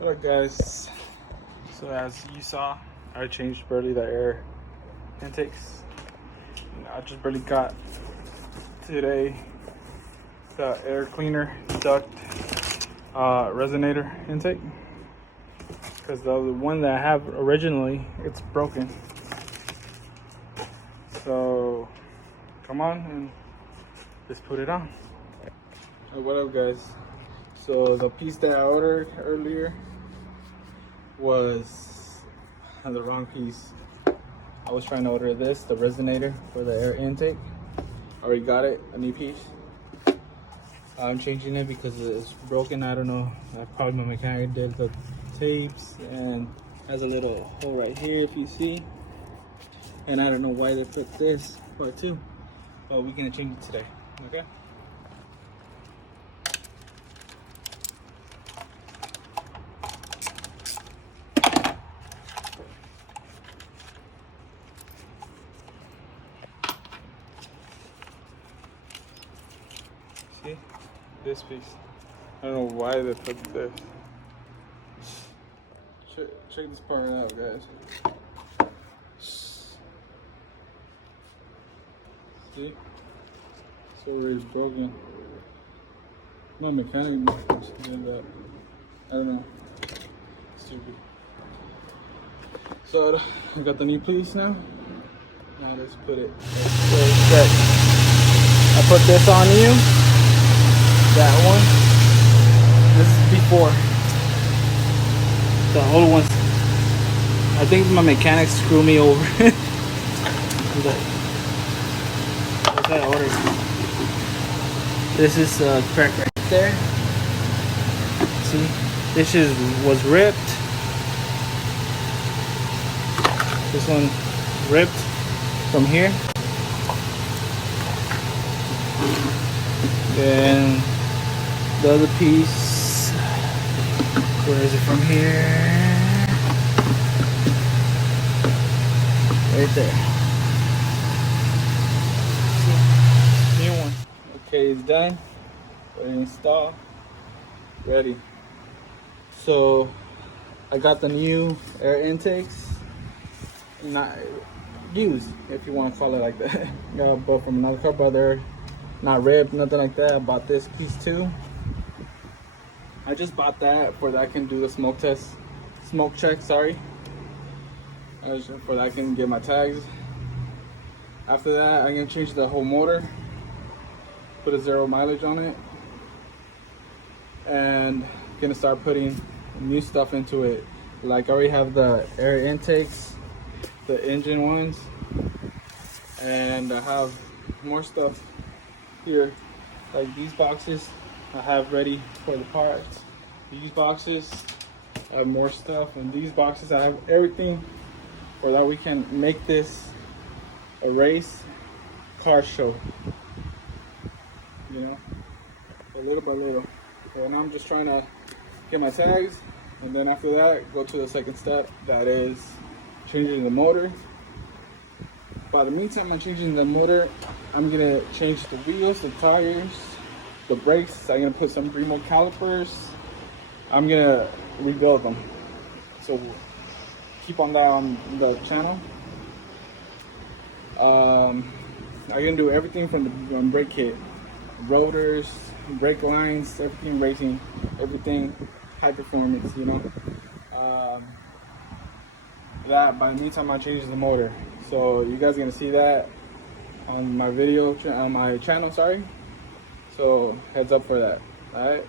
What up, guys? So as you saw, I changed barely the air intakes. I just barely got today the air cleaner duct resonator intake, because the one that I have originally, it's broken. So come on and let's put it on. What up, guys? So the piece that I ordered earlier was the wrong piece. I was trying to order this, the resonator for the air intake. Already got it, a new piece. I'm changing it because it's broken. I don't know, probably my mechanic did the tapes and has a little hole right here if you see. And I don't know why they put this part too, but we're gonna change it today, okay? See this piece? I don't know why they put this. Check this part out, guys. See? It's already broken. My mechanic did that. I don't know. Stupid. So I got the new piece now. Now let's put it. I put this on you. That one. This is before. The old ones. I think my mechanic screwed me over. What's that order? This is crack right there. See, this was ripped. This one ripped from here. Then the other piece, where is it from here? Right there. New one. Okay, it's done. Ready to install. Ready. So I got the new air intakes. Not used, if you want to call it like that. Got a bought from another car, but they're not ripped, nothing like that. I bought this piece too. I just bought that for that I can do the smoke check, sorry. For that I can get my tags. After that, I'm gonna change the whole motor, put a 0 mileage on it, and gonna start putting new stuff into it. Like I already have the air intakes, the engine ones, and I have more stuff here, like these boxes I have ready for the parts. These boxes I have more stuff, and these boxes I have everything for that we can make this a race car show, you know, little by little. So now I'm just trying to get my tags, and then after that go to the second step, that is changing the motor. By the meantime I'm changing the motor, I'm gonna change the wheels, the tires, the brakes. I'm gonna put some remote calipers. I'm gonna rebuild them. So keep on that on the channel. I'm gonna do everything from the brake kit, rotors, brake lines, everything racing, everything high performance, you know. That by the meantime I'm changing the motor. So you guys are gonna see that on my video, on my channel, sorry. So heads up for that, all right?